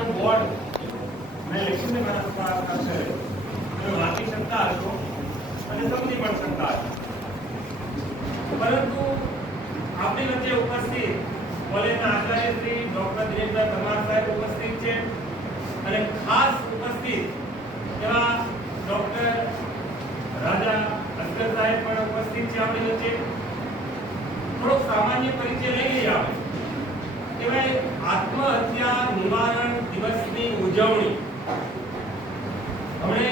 પરંતુ બોર્ડ મેં લખીને મારા પપ્પા પાસે. વાંચી શકતા હશો અને સમજી પણ શકતા પરંતુ આપણી વચ્ચે ઉપસ્થિત કોલેજના આચાર્ય શ્રી ડોક્ટર દિનેશભાઈ પરમાર સાહેબ ઉપસ્થિત છે અને ખાસ ઉપસ્થિત એવા ડોક્ટર રાજા અસ્કર સાહેબ પણ ઉપસ્થિત છે, આપણી વચ્ચે થોડો સામાન્ય પરિચય લઈ લઈએ આપણે એમાં આત્મહત્યા નિવારણ દિવસની ઉજવણી હમણે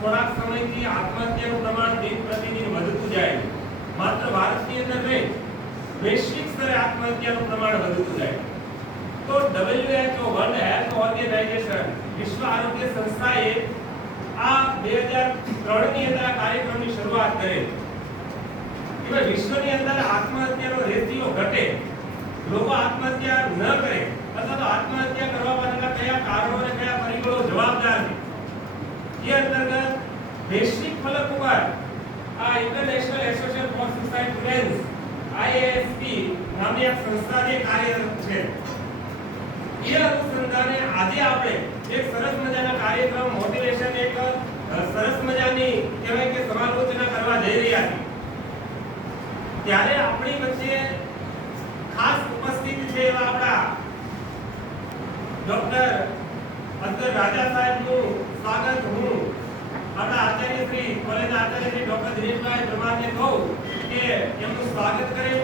થોડાક સમયથી આત્મહત્યાનું પ્રમાણ દિન પ્રતિદિન વધતું જાય છે. માત્ર ભારતની અંદર નહીં, વૈશ્વિક સ્તરે આત્મહત્યાનું પ્રમાણ વધતું જાય. તો WHO વર્લ્ડ હેલ્થ ઓર્ગેનાઇઝેશન વિશ્વ આરોગ્ય સંસ્થાએ આ 2003 ની અંદર આ કાર્યક્રમની શરૂઆત કરી. કે વિશ્વની અંદર આત્મહત્યાનો રેશિયો ઘટે. લોકો આત્મહત્યા કરવા પાછળના કયા કારણો અને કયા પરિબળો જવાબદાર એ અંતર્ગત વૈશ્વિક ફલક ઉપર આ international association for suicide prevention IASP નામની એક સંસ્થા જે કાર્યરત છે. એ અનુસંધાને આજે આપણે એક સરસ મજાના કાર્યક્રમ મોટિવેશન એક સરસ મજાની કહેવાય કે સમાલોચના કરવા જઈ રહ્યા છીએ. ત્યારે આપણી વચ્ચે ખાસ ઉપસ્થિત છે એવા આપણા ડોક્ટર અંતર રાજા સાહેબનું સ્વાગત હું આપણા આચાર્ય શ્રી કોલેજ આચાર્ય શ્રી ડોક્ટર દિનેશભાઈ પરમારને કહું કે એમનું સ્વાગત કરે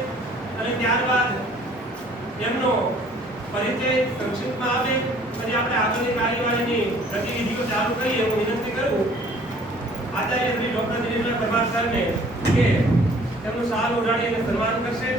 અને ત્યારબાદ એમનો પરિચય સંક્ષિપ્તમાં આપે પછી આપણે આગળની કાર્યવાહીની ગતિવિધિઓ ચાલુ કરીએ હું વિનંતી કરું. આચાર્ય શ્રી ડોક્ટર દિનેશભાઈ પરમાર સરને કે તેમનું સારું ઉડાડી અને સન્માન કરશે.